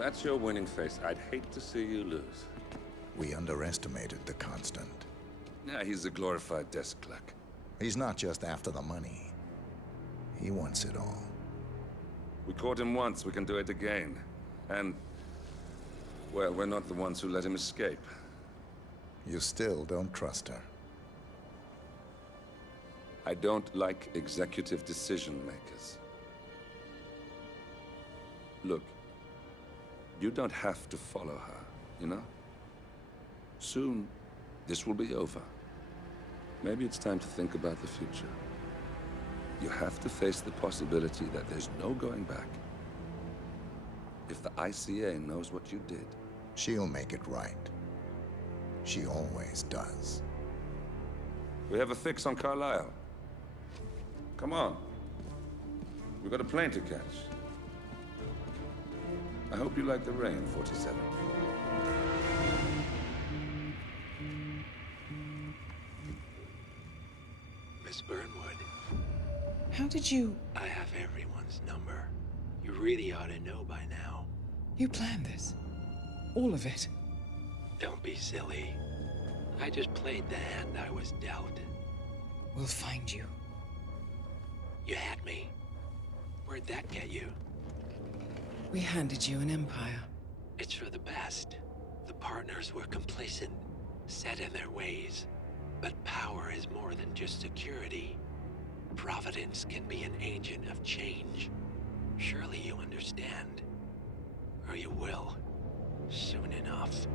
that's your winning face, I'd hate to see you lose. We underestimated the Constant. Yeah, he's a glorified desk clerk. He's not just after the money. He wants it all. We caught him once, we can do it again. And, well, we're not the ones who let him escape. You still don't trust her. I don't like executive decision makers. Look, you don't have to follow her, you know? Soon, this will be over. Maybe it's time to think about the future. You have to face the possibility that there's no going back. If the ICA knows what you did... She'll make it right. She always does. We have a fix on Carlisle. Come on. We've got a plane to catch. I hope you like the rain, 47. Miss Burnwood. How did you... I have everyone's number. You really ought to know by now. You planned this? All of it? Don't be silly. I just played the hand I was dealt. We'll find you. You had me. Where'd that get you? We handed you an empire. It's for the best. The partners were complacent, set in their ways. But power is more than just security. Providence can be an agent of change. Surely you understand. Or you will. Soon enough.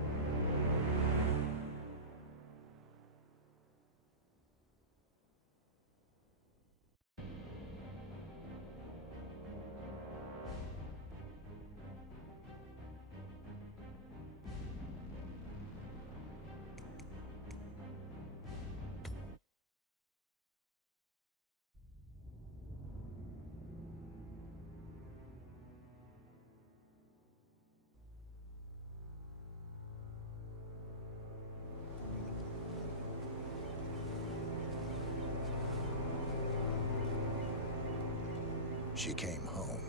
She came home.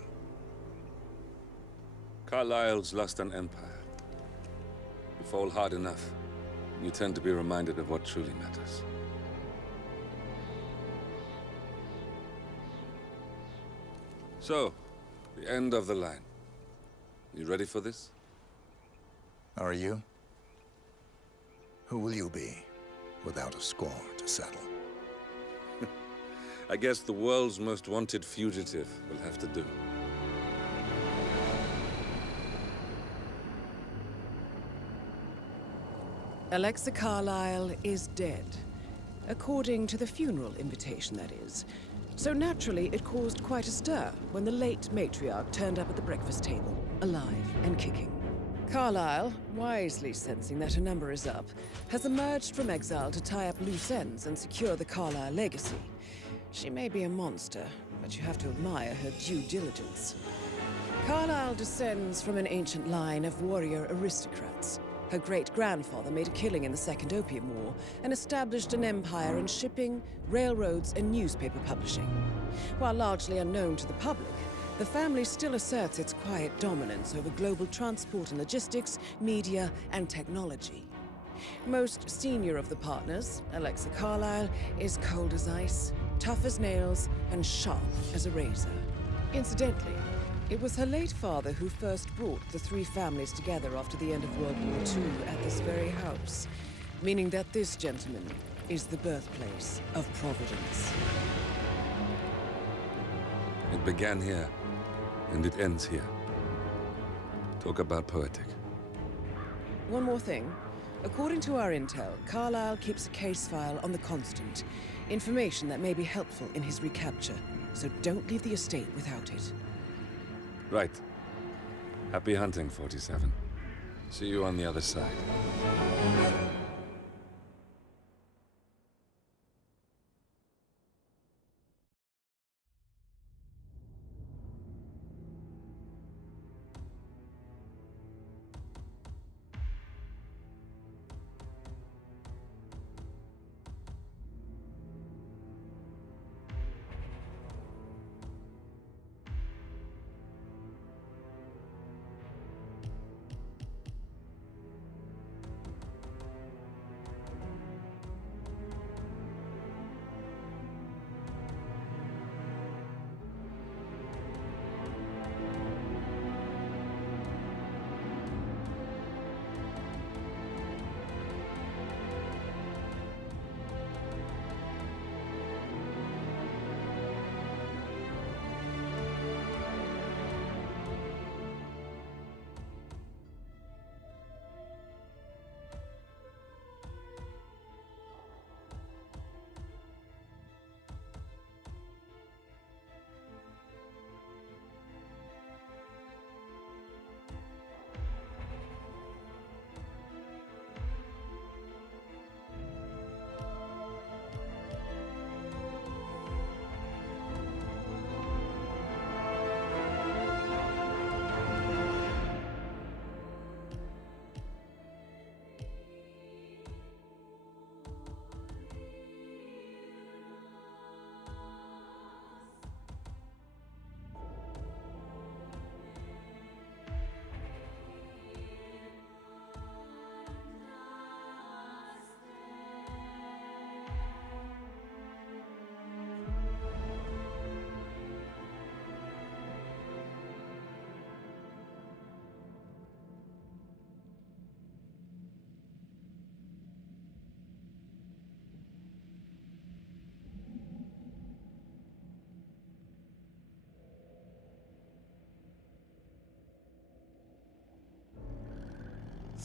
Carlisle's lost an empire. You fall hard enough, you tend to be reminded of what truly matters. So, the end of the line. You ready for this? Are you? Who will you be, without a score to settle? I guess the world's most wanted fugitive will have to do. Alexa Carlisle is dead. According to the funeral invitation, that is. So naturally, it caused quite a stir when the late matriarch turned up at the breakfast table, alive and kicking. Carlisle, wisely sensing that her number is up, has emerged from exile to tie up loose ends and secure the Carlisle legacy. She may be a monster, but you have to admire her due diligence. Carlisle descends from an ancient line of warrior aristocrats. Her great-grandfather made a killing in the Second Opium War and established an empire in shipping, railroads, and newspaper publishing. While largely unknown to the public, the family still asserts its quiet dominance over global transport and logistics, media, and technology. Most senior of the partners, Alexa Carlisle, is cold as ice, tough as nails, and sharp as a razor. Incidentally, it was her late father who first brought the three families together after the end of World War II at this very house, meaning that this gentleman is the birthplace of Providence. It began here, and it ends here. Talk about poetic. One more thing. According to our intel, Carlisle keeps a case file on the Constant. Information that may be helpful in his recapture, so don't leave the estate without it. Right. Happy hunting, 47. See you on the other side.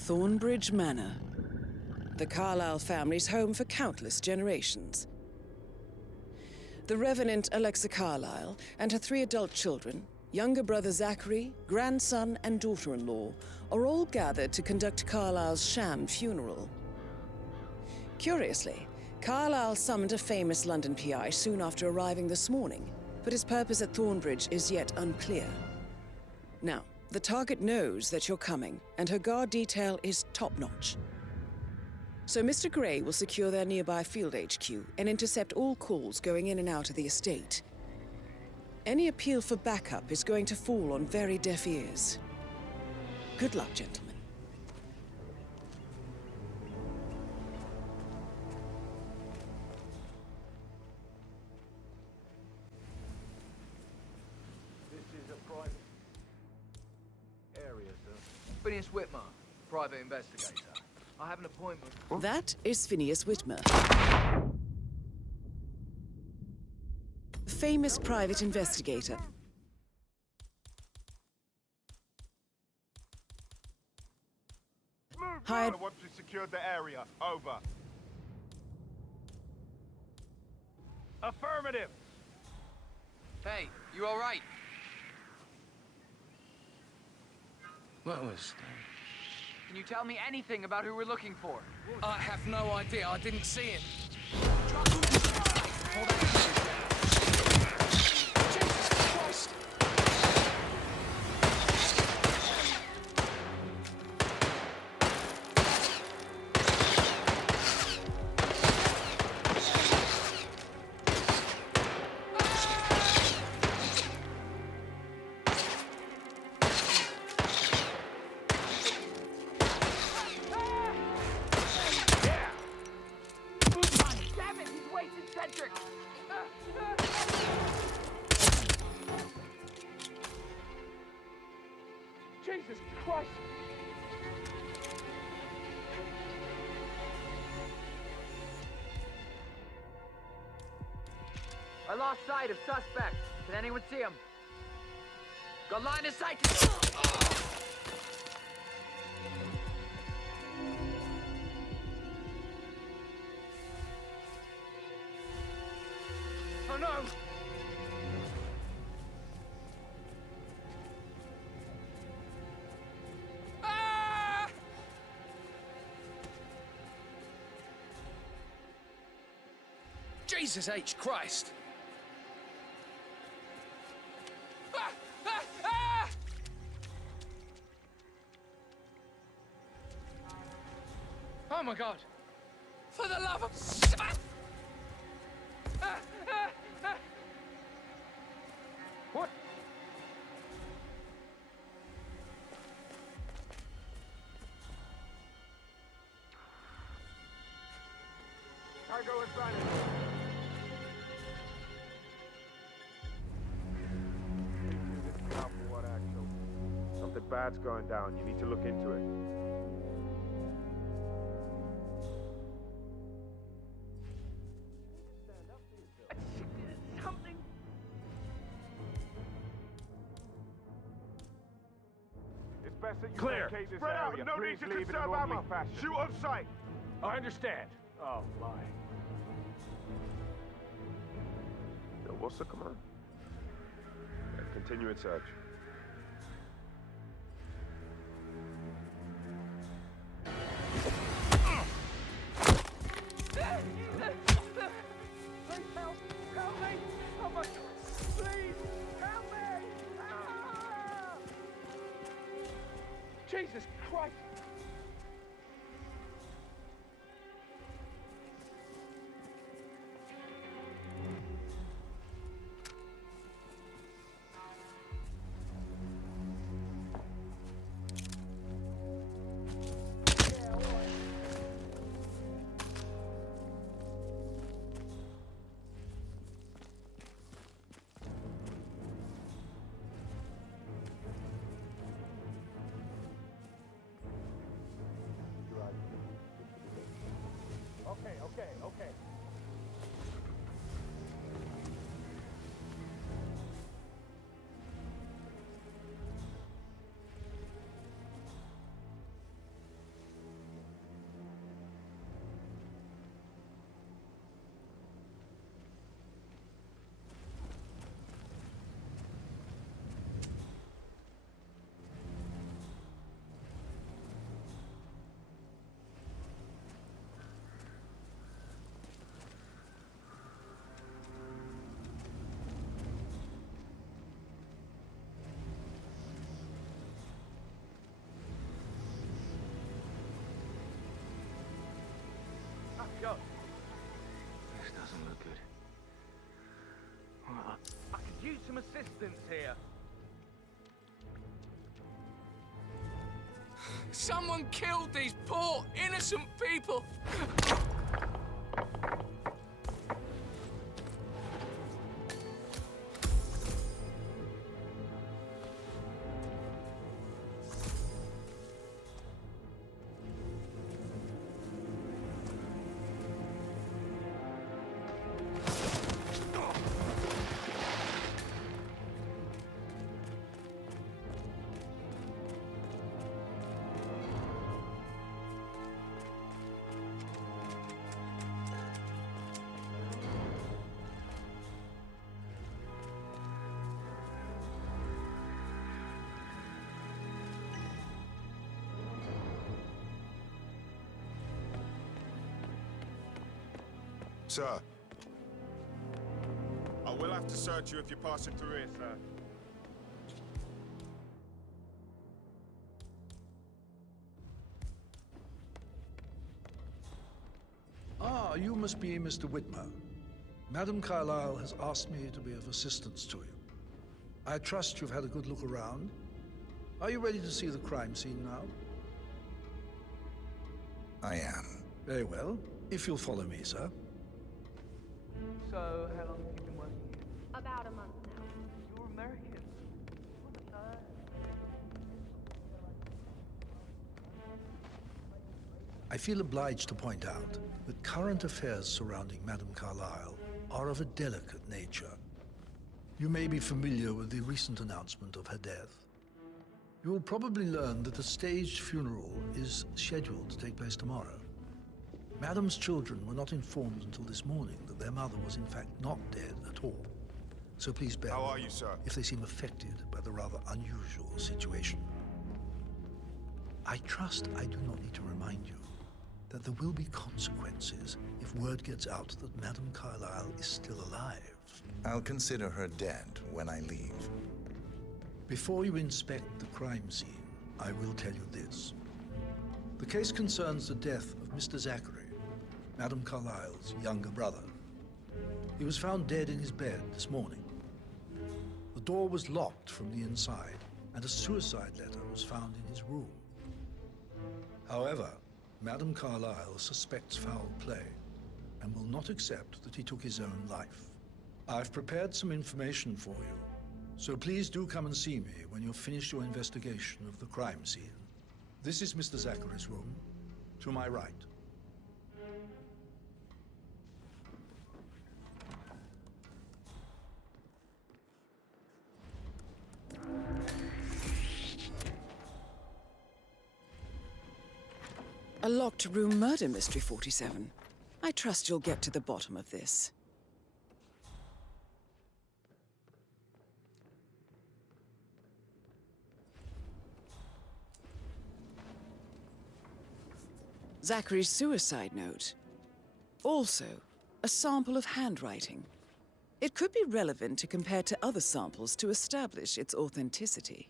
Thornbridge Manor. The Carlyle family's home for countless generations. The Revenant Alexa Carlyle and her 3 adult children, younger brother Zachary, grandson and daughter-in-law, are all gathered to conduct Carlyle's sham funeral. Curiously, Carlyle summoned a famous London PI soon after arriving this morning, but his purpose at Thornbridge is yet unclear. Now, the target knows that you're coming, and her guard detail is top-notch. So Mr. Gray will secure their nearby field HQ and intercept all calls going in and out of the estate. Any appeal for backup is going to fall on very deaf ears. Good luck, gentlemen. Phineas Whitmer, private investigator. I have an appointment. That is Phineas Whitmer. Famous private investigator. Hired. Once we secured the area. Over. Affirmative. Hey, you all right? What was that? Can you tell me anything about who we're looking for? I have no idea. I didn't see him. Jesus Christ! Jesus Christ! I lost sight of suspect. Can anyone see him? Got line of sight. Oh no! Jesus H. Christ! Oh my God! For the love of... What? Cargo is running. What actual? Something bad's going down. You need to look into it. Something. It's best that you Clear. vacate this Spread out. area. No Please need to leave in an conserve orderly ammo. fashion. Shoot on sight. I understand. Oh, fly. What's the command? Continue its search. Please help! Help me! Oh my God! Please help me! Ah! Jesus Christ! Okay. doesn't look good. Well, I could use some assistance here. Someone killed these poor, innocent people! Sir. I will have to search you if you're passing through here, sir. Ah, you must be Mr. Whitmer. Madam Carlyle has asked me to be of assistance to you. I trust you've had a good look around. Are you ready to see the crime scene now? I am. Very well. If you'll follow me, sir. So, how long have you been working here? About a month now. You're American. I feel obliged to point out that current affairs surrounding Madam Carlyle are of a delicate nature. You may be familiar with the recent announcement of her death. You will probably learn that a staged funeral is scheduled to take place tomorrow. Madam's children were not informed until this morning that their mother was in fact not dead at all. So please bear How with are me you, sir? if they seem affected by the rather unusual situation. I trust I do not need to remind you that there will be consequences if word gets out that Madam Carlyle is still alive. I'll consider her dead when I leave. Before you inspect the crime scene, I will tell you this. The case concerns the death of Mr. Zachary, Madam Carlyle's younger brother. He was found dead in his bed this morning. The door was locked from the inside, and a suicide letter was found in his room. However, Madam Carlyle suspects foul play and will not accept that he took his own life. I've prepared some information for you, so please do come and see me when you've finished your investigation of the crime scene. This is Mr. Zachary's room, to my right. A locked room murder mystery, 47. I trust you'll get to the bottom of this. Zachary's suicide note. Also, a sample of handwriting. It could be relevant to compare to other samples to establish its authenticity.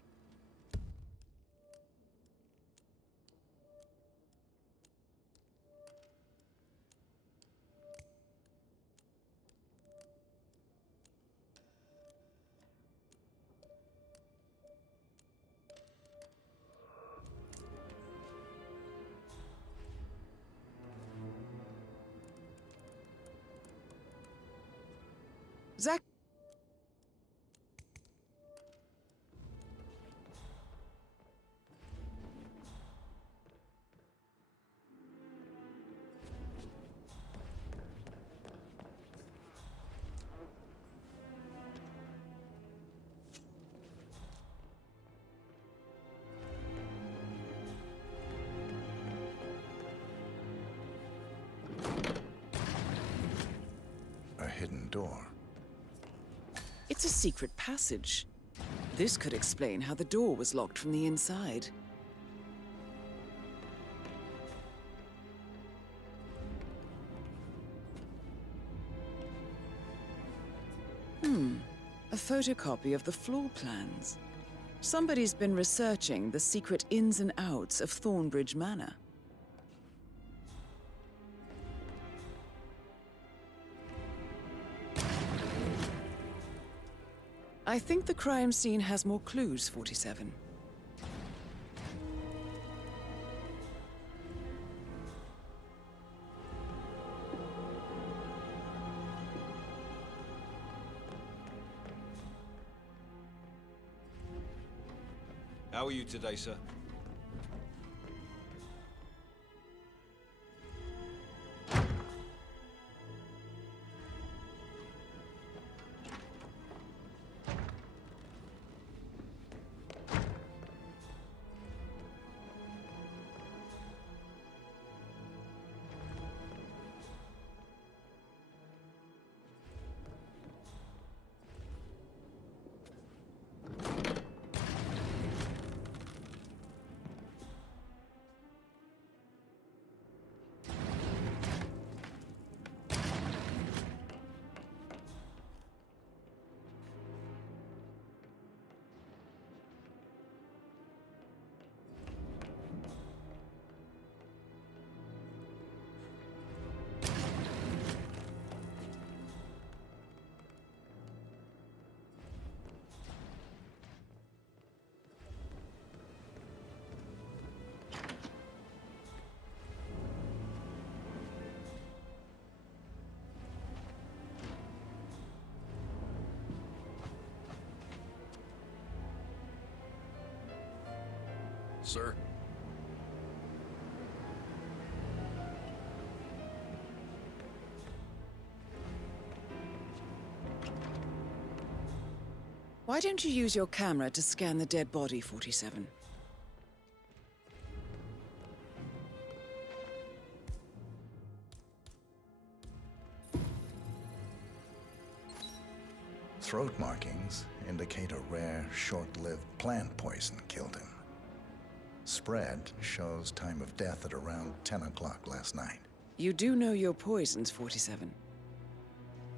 Zach. A hidden door. It's a secret passage. This could explain how the door was locked from the inside. A photocopy of the floor plans. Somebody's been researching the secret ins and outs of Thornbridge Manor. I think the crime scene has more clues, 47. How are you today, sir? Sir? Why don't you use your camera to scan the dead body, 47? Throat markings indicate a rare, short-lived plant poison killed him. Spread shows time of death at around 10 o'clock last night. You do know your poisons, 47.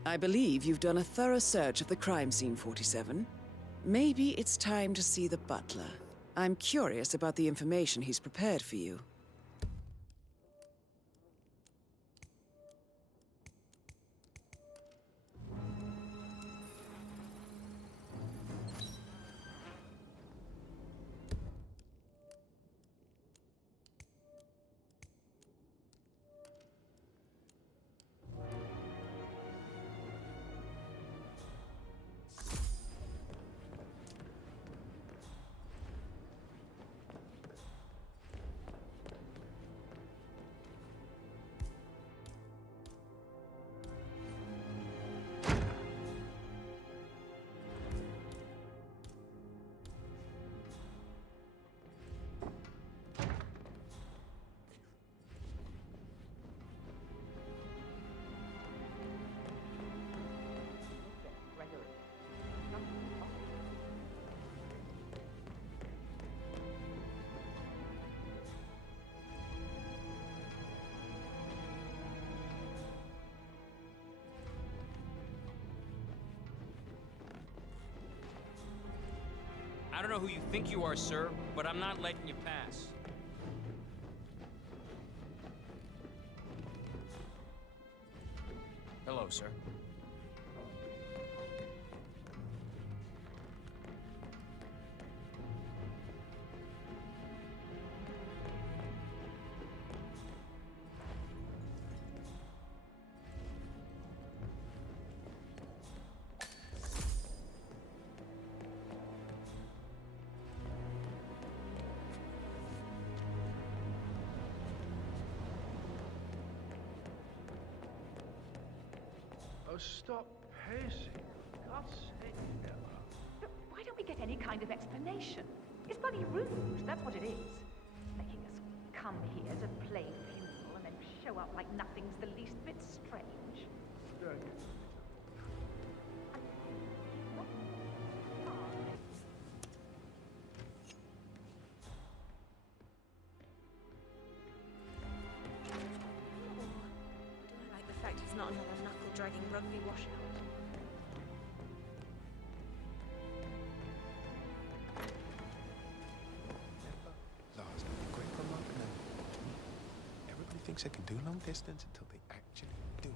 I believe you've done a thorough search of the crime scene, 47. Maybe it's time to see the butler. I'm curious about the information he's prepared for you. I don't know who you think you are, sir, but I'm not letting you pass. Hello, sir. Oh, stop pacing. For God's sake, Ella. But why don't we get any kind of explanation? It's bloody rude, that's what it is. Making us come here to play funeral and then show up like nothing's the least bit strange. Don't get I like the fact he's not another knuckle-dragging rugby washout. Lars, quick remark now. Everybody thinks they can do long distance until they actually do it.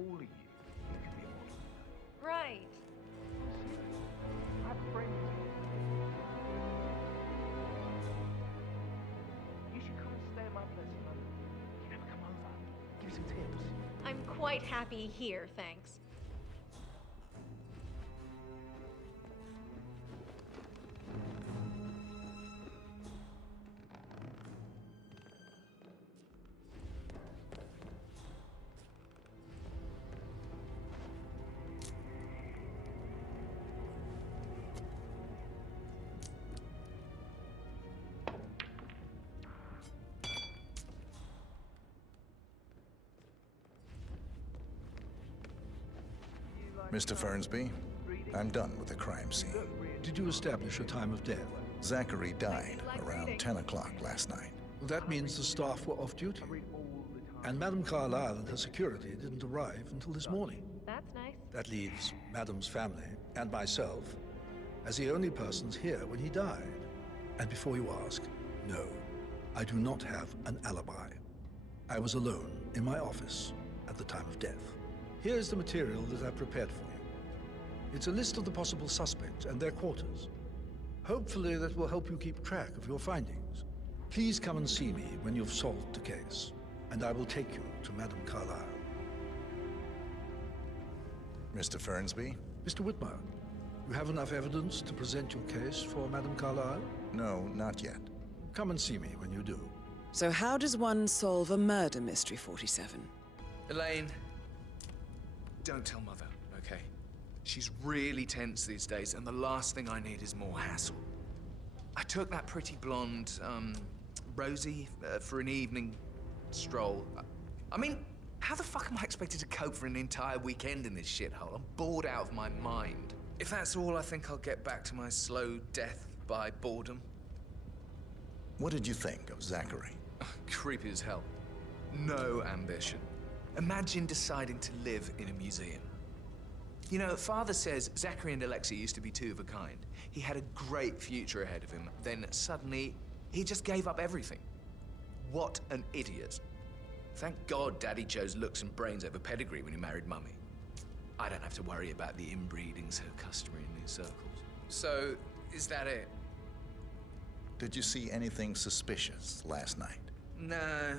all of you could be ordinary. Right. I have friends. You should come and stay at my place in London. You never come over. Give me some tips. I'm quite happy here, thanks. Mr. Fernsby, I'm done with the crime scene. Did you establish a time of death? Zachary died around 10 o'clock last night. Well, that means the staff were off duty. And Madame Carlyle and her security didn't arrive until this morning. That's nice. That leaves Madame's family and myself as the only persons here when he died. And before you ask, no, I do not have an alibi. I was alone in my office at the time of death. Here's the material that I've prepared for you. It's a list of the possible suspects and their quarters. Hopefully that will help you keep track of your findings. Please come and see me when you've solved the case, and I will take you to Madame Carlyle. Mr. Fernsby? Mr. Whitmer, you have enough evidence to present your case for Madame Carlyle? No, not yet. Come and see me when you do. So how does one solve a murder mystery, 47? Elaine, don't tell Mother, okay? She's really tense these days, and the last thing I need is more hassle. I took that pretty blonde, Rosie, for an evening stroll. I mean, how the fuck am I expected to cope for an entire weekend in this shithole? I'm bored out of my mind. If that's all, I think I'll get back to my slow death by boredom. What did you think of Zachary? Creepy as hell. No ambition. Imagine deciding to live in a museum. You know, Father says Zachary and Alexei used to be two of a kind. He had a great future ahead of him. Then suddenly, he just gave up everything. What an idiot. Thank God Daddy chose looks and brains over pedigree when he married Mummy. I don't have to worry about the inbreeding so customary in these circles. So, is that it? Did you see anything suspicious last night? No.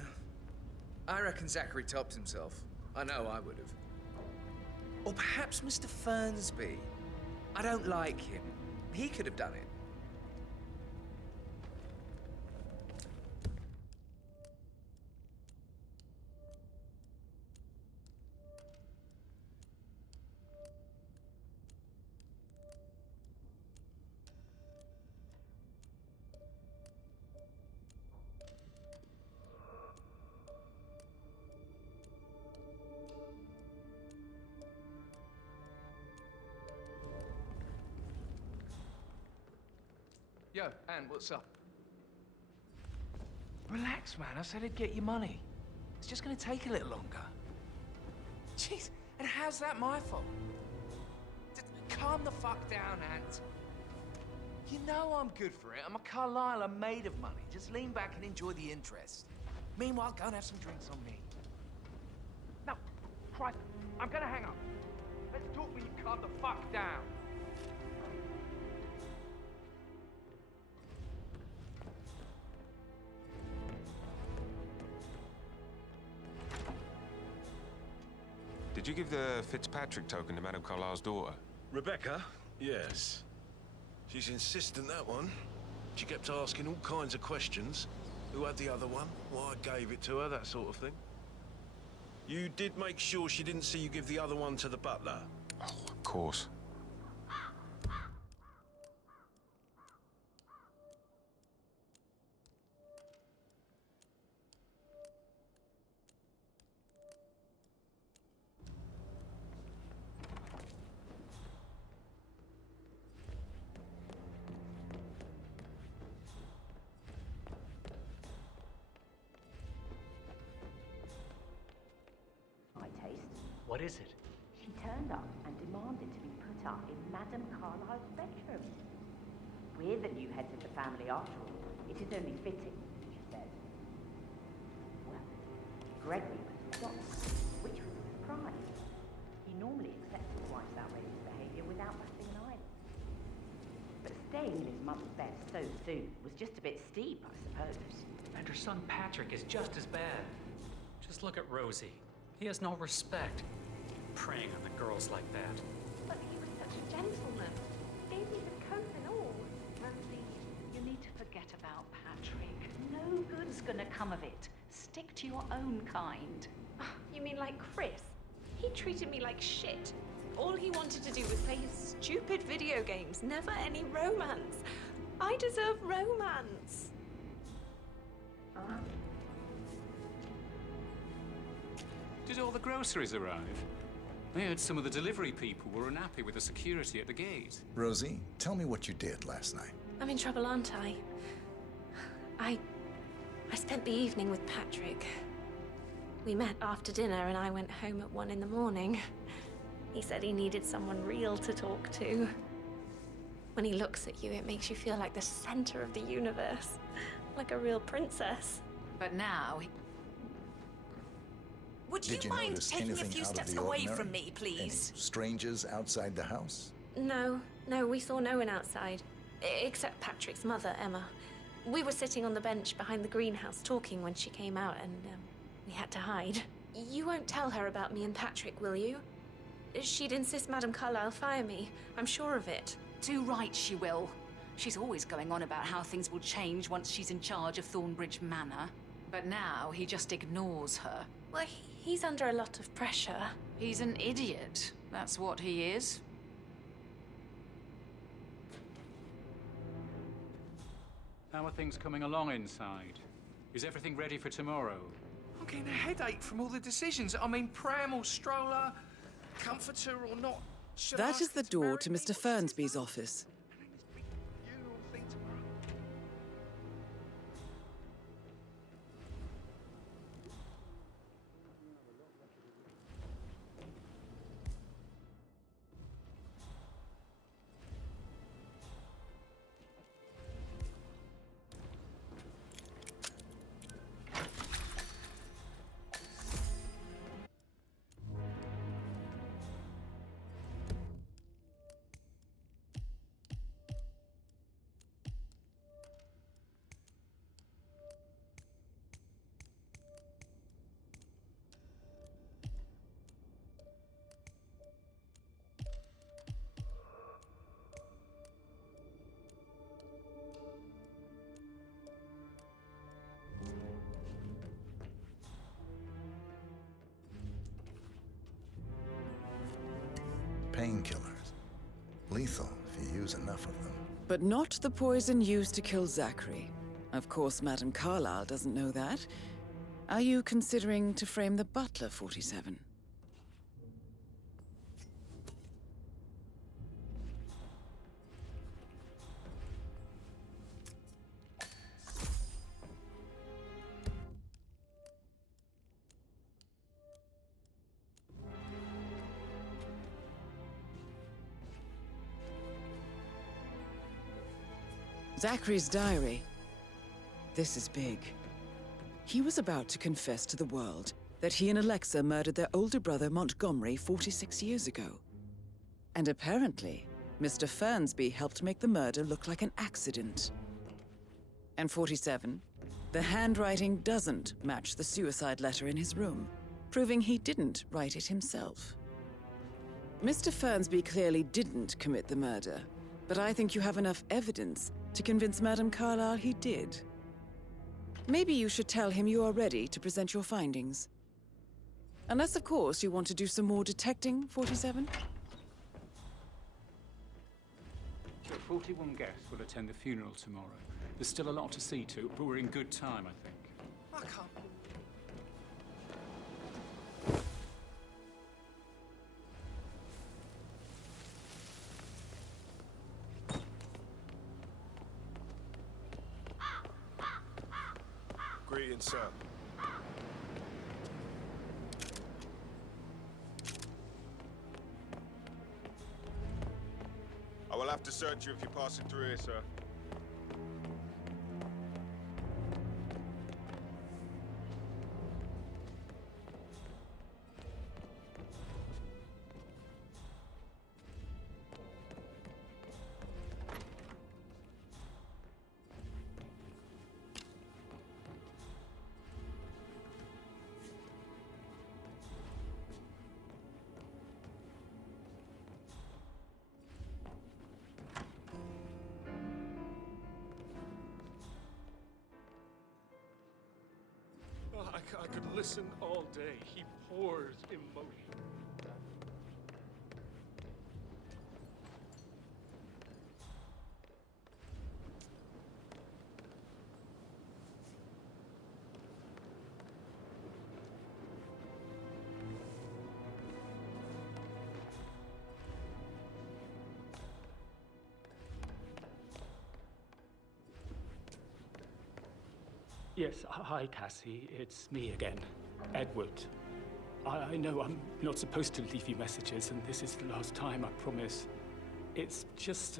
I reckon Zachary topped himself. I know I would have. Or perhaps Mr. Fernsby. I don't like him. He could have done it. Yo, Anne, what's up? Relax, man. I said I'd get you money. It's just gonna take a little longer. Jeez, and how's that my fault? Calm the fuck down, Ant. You know I'm good for it. I'm a Carlyle. I'm made of money. Just lean back and enjoy the interest. Meanwhile, go and have some drinks on me. No, Christ, I'm gonna hang up. Let's talk when you calm the fuck down. Did you give the Fitzpatrick token to Madame Carlyle's daughter? Rebecca? Yes. She's insistent, that one. She kept asking all kinds of questions. Who had the other one? Why I gave it to her, that sort of thing. You did make sure she didn't see you give the other one to the butler? Oh, of course. What is it? She turned up and demanded to be put up in Madame Carlyle's bedroom. We're the new heads of the family after all. It is only fitting, she said. Well, Gregory was shocked, which was a surprise. staying in his mother's bed so soon was just a bit steep, I suppose. And her son Patrick is just as bad. Just look at Rosie. He has no respect. Preying on the girls like that. But he was such a gentleman. Gave me the coat and all. Rosie, you need to forget about Patrick. No good's gonna come of it. Stick to your own kind. You mean like Chris? He treated me like shit. All he wanted to do was play his stupid video games, never any romance. I deserve romance. Did all the groceries arrive? I heard some of the delivery people were unhappy with the security at the gate. Rosie, tell me what you did last night. I'm in trouble, aren't I? I spent the evening with Patrick. We met after dinner and I went home at 1 in the morning. He said he needed someone real to talk to. When he looks at you, it makes you feel like the center of the universe. Like a real princess. But now... Would Did you mind notice taking a anything few out of steps the away ordinary? from me, please? Any strangers outside the house? No, we saw no one outside. Except Patrick's mother, Emma. We were sitting on the bench behind the greenhouse talking when she came out and we had to hide. You won't tell her about me and Patrick, will you? She'd insist Madame Carlyle fire me. I'm sure of it. Too right she will. She's always going on about how things will change once she's in charge of Thornbridge Manor. But now he just ignores her. Well, he's under a lot of pressure. He's an idiot. That's what he is. How are things coming along inside? Is everything ready for tomorrow? I'm getting a headache from all the decisions. I mean, pram or stroller, comforter or not. Should I That ask is the her to door marry to me? Mr. Fernsby's office. Funeral thing tomorrow. Painkillers. Lethal if you use enough of them. But not the poison used to kill Zachary. Of course, Madame Carlyle doesn't know that. Are you considering to frame the butler, 47? Zachary's diary. This is big. He was about to confess to the world that he and Alexa murdered their older brother Montgomery 46 years ago. And apparently, Mr. Fernsby helped make the murder look like an accident. And 47, the handwriting doesn't match the suicide letter in his room, proving he didn't write it himself. Mr. Fernsby clearly didn't commit the murder, but I think you have enough evidence to convince Madame Carlyle he did. Maybe you should tell him you are ready to present your findings. Unless, of course, you want to do some more detecting, 47? So 41 guests will attend the funeral tomorrow. There's still a lot to see to, but we're in good time, I think. I can't. Greetings, sir. I will have to search you if you're passing through here, sir. Oh, I could listen all day. He pours emotion. Yes, hi, Cassie. It's me again, Edward. I know I'm not supposed to leave you messages, and this is the last time, I promise. It's just,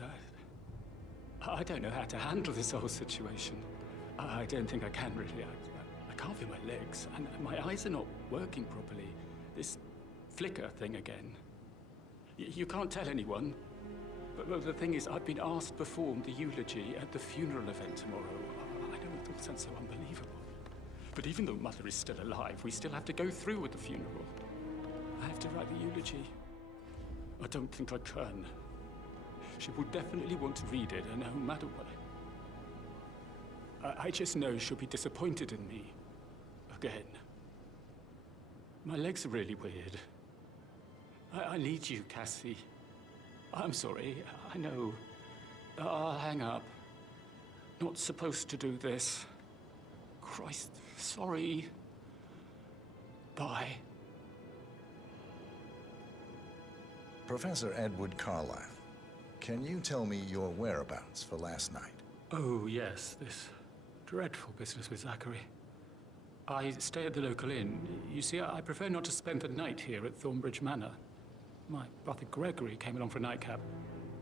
I don't know how to handle this whole situation. I don't think I can, really. I can't feel my legs, and my eyes are not working properly. This flicker thing again. You can't tell anyone, but the thing is, I've been asked to perform the eulogy at the funeral event tomorrow. I know it all sounds so unbelievable. But even though Mother is still alive, we still have to go through with the funeral. I have to write the eulogy. I don't think I can. She will definitely want to read it, and no matter what. I just know she'll be disappointed in me. Again. My legs are really weird. I need you, Cassie. I'm sorry, I know. I'll hang up. Not supposed to do this. Christ, sorry. Bye. Professor Edward Carlyle, can you tell me your whereabouts for last night? Oh, yes, this dreadful business with Zachary. I stay at the local inn. You see, I prefer not to spend the night here at Thornbridge Manor. My brother Gregory came along for a nightcap.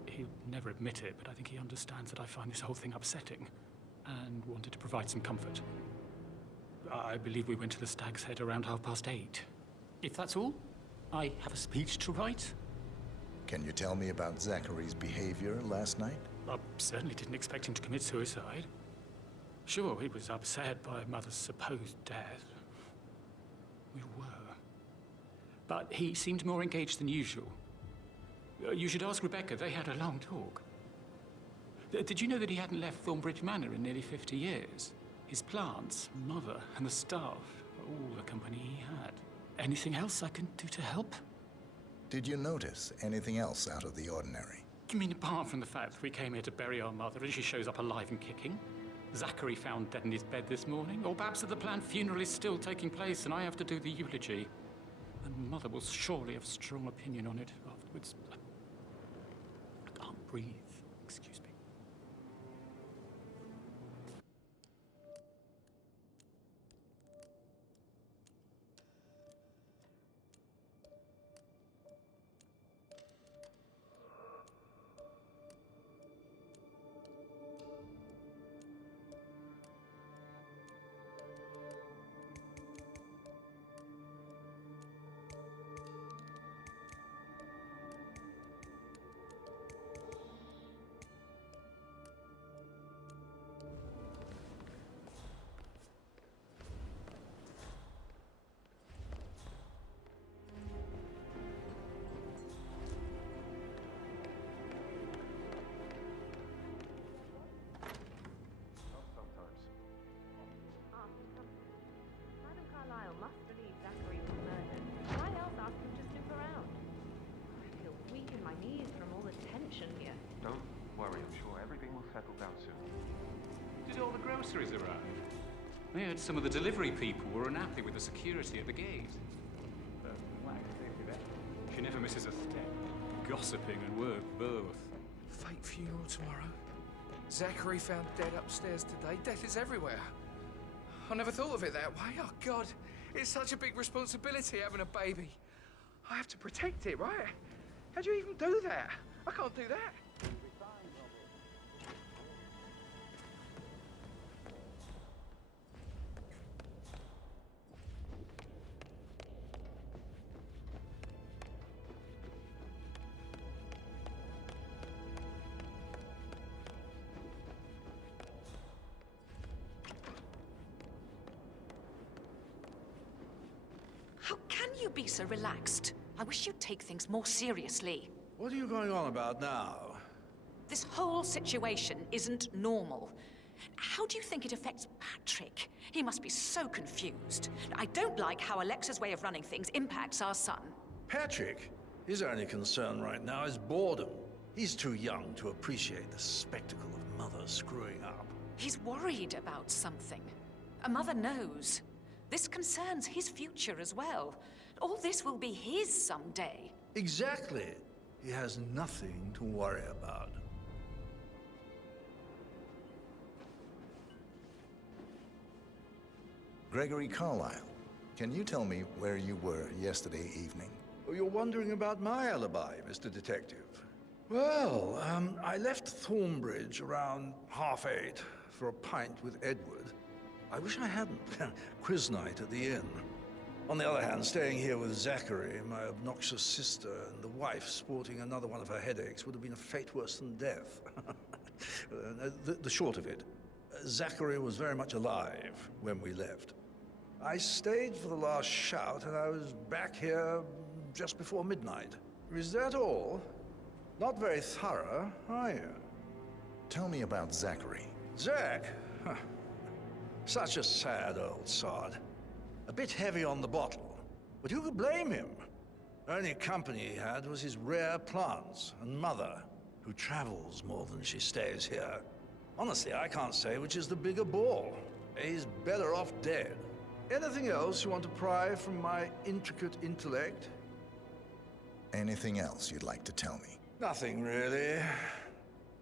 He'll never admit it, but I think he understands that I find this whole thing upsetting and wanted to provide some comfort. I believe we went to the Stag's Head around 8:30. If that's all, I have a speech to write. Can you tell me about Zachary's behavior last night? I certainly didn't expect him to commit suicide. Sure, he was upset by Mother's supposed death. We were. But he seemed more engaged than usual. You should ask Rebecca. They had a long talk. Did you know that he hadn't left Thornbridge Manor in nearly 50 years? His plants, Mother, and the staff, all the company he had. Anything else I can do to help? Did you notice anything else out of the ordinary? You mean apart from the fact that we came here to bury our mother and she shows up alive and kicking? Zachary found dead in his bed this morning? Or perhaps that the planned funeral is still taking place and I have to do the eulogy? And Mother will surely have a strong opinion on it afterwards. I can't breathe. Excuse me. Did all the groceries arrive? I heard some of the delivery people were unhappy with the security at the gate. She never misses a step. Gossiping and word both. Fake funeral tomorrow. Zachary found dead upstairs today. Death is everywhere. I never thought of it that way. Oh, God. It's such a big responsibility having a baby. I have to protect it, right? How do you even do that? I can't do that. How can you be so relaxed? I wish you'd take things more seriously. What are you going on about now? This whole situation isn't normal. How do you think it affects Patrick? He must be so confused. I don't like how Alexa's way of running things impacts our son. Patrick, his only concern right now is boredom. He's too young to appreciate the spectacle of mother screwing up. He's worried about something. A mother knows. This concerns his future as well. All this will be his someday. Exactly. He has nothing to worry about. Gregory Carlyle, can you tell me where you were yesterday evening? Oh, you're wondering about my alibi, Mr. Detective. Well, I left Thornbridge around 8:30 for a pint with Edward. I wish I hadn't. Quiz night at the inn. On the other hand, staying here with Zachary, my obnoxious sister, and the wife sporting another one of her headaches would have been a fate worse than death. The short of it, Zachary was very much alive when we left. I stayed for the last shout, and I was back here just before midnight. Is that all? Not very thorough, are you? Tell me about Zachary. Zach? Huh. Such a sad old sod. A bit heavy on the bottle, but who could blame him? The only company he had was his rare plants and mother, who travels more than she stays here. Honestly, I can't say which is the bigger ball. He's better off dead. Anything else you want to pry from my intricate intellect? Anything else you'd like to tell me? Nothing, really.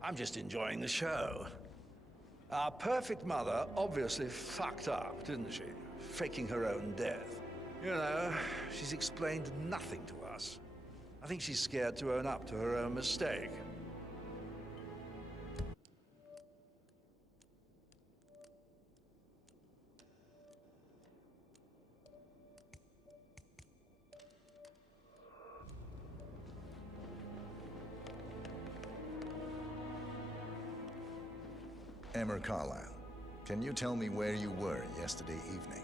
I'm just enjoying the show. Our perfect mother obviously fucked up, didn't she? Faking her own death. You know, she's explained nothing to us. I think she's scared to own up to her own mistake. Emma Carlyle, can you tell me where you were yesterday evening?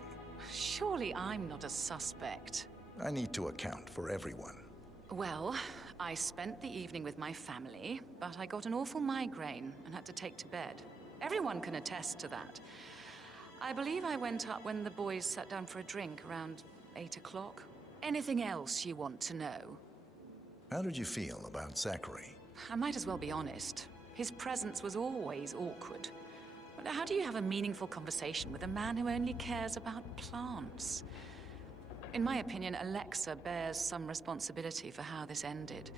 Surely I'm not a suspect. I need to account for everyone. Well, I spent the evening with my family, but I got an awful migraine and had to take to bed. Everyone can attest to that. I believe I went up when the boys sat down for a drink around 8 o'clock. Anything else you want to know? How did you feel about Zachary? I might as well be honest. His presence was always awkward. But how do you have a meaningful conversation with a man who only cares about plants? In my opinion, Alexa bears some responsibility for how this ended.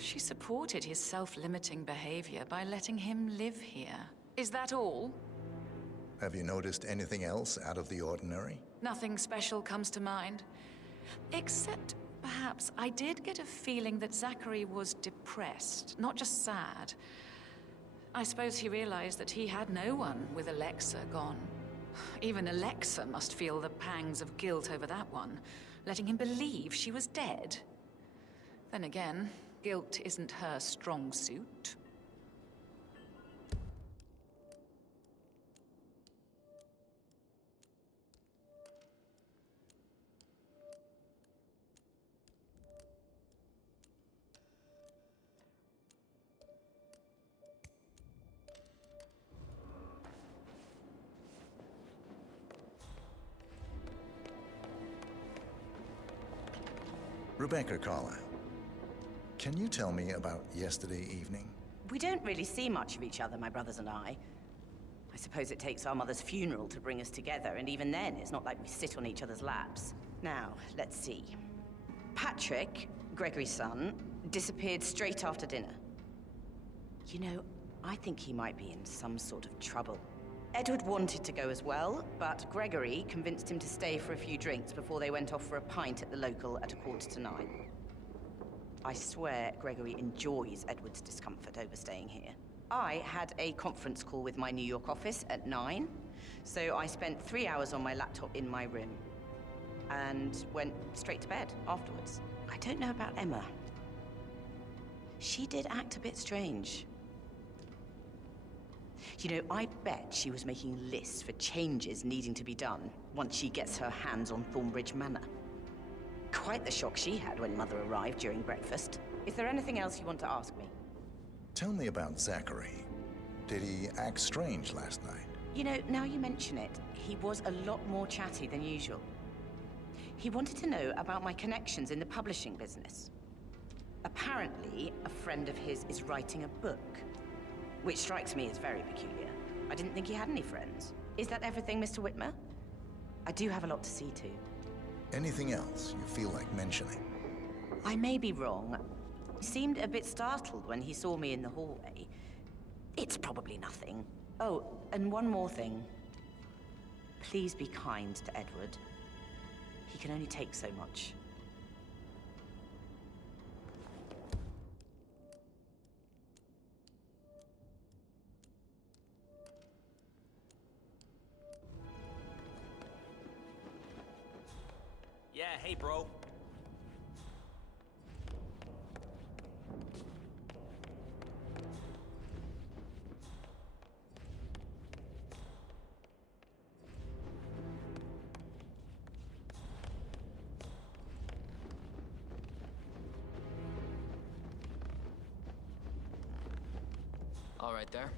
She supported his self-limiting behavior by letting him live here. Is that all? Have you noticed anything else out of the ordinary? Nothing special comes to mind. Except, perhaps, I did get a feeling that Zachary was depressed, not just sad. I suppose he realized that he had no one with Alexa gone. Even Alexa must feel the pangs of guilt over that one, letting him believe she was dead. Then again, guilt isn't her strong suit. Rebecca Carlyle, can you tell me about yesterday evening? We don't really see much of each other, my brothers and I. I suppose it takes our mother's funeral to bring us together, and even then, it's not like we sit on each other's laps. Now, let's see. Patrick, Gregory's son, disappeared straight after dinner. You know, I think he might be in some sort of trouble. Edward wanted to go as well, but Gregory convinced him to stay for a few drinks before they went off for a pint at the local at 9:15. I swear Gregory enjoys Edward's discomfort over staying here. I had a conference call with my New York office at 9, so I spent 3 hours on my laptop in my room and went straight to bed afterwards. I don't know about Emma. She did act a bit strange. You know, I bet she was making lists for changes needing to be done once she gets her hands on Thornbridge Manor. Quite the shock she had when Mother arrived during breakfast. Is there anything else you want to ask me? Tell me about Zachary. Did he act strange last night? You know, now you mention it, he was a lot more chatty than usual. He wanted to know about my connections in the publishing business. Apparently, a friend of his is writing a book, which strikes me as very peculiar. I didn't think he had any friends. Is that everything, Mr. Whitmer? I do have a lot to see to. Anything else you feel like mentioning? I may be wrong. He seemed a bit startled when he saw me in the hallway. It's probably nothing. Oh, and one more thing. Please be kind to Edward. He can only take so much. Yeah, hey, bro. All right there.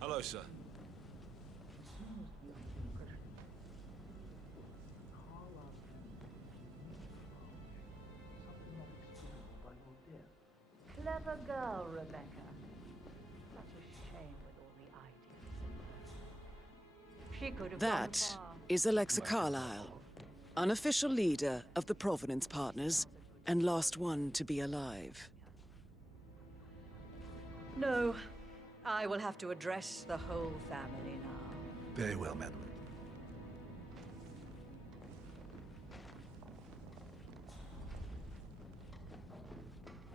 Hello, sir. Clever girl, Rebecca. Such a shame with all the ideas. She could have gone That far. is Alexa Carlyle, unofficial leader of the Provenance Partners, and last one to be alive. No, I will have to address the whole family now. Very well, madam.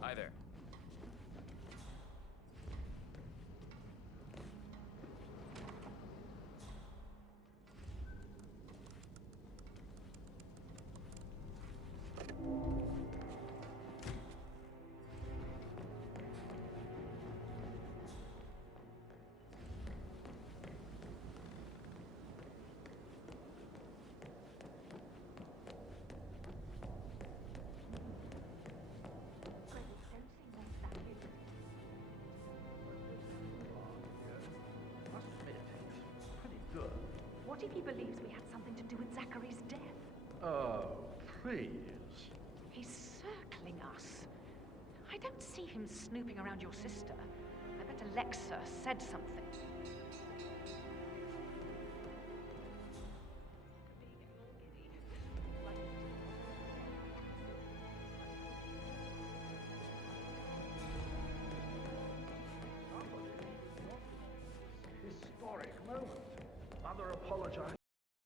Hi there. What if he believes we had something to do with Zachary's death? Oh, please. He's circling us. I don't see him snooping around your sister. I bet Alexa said something.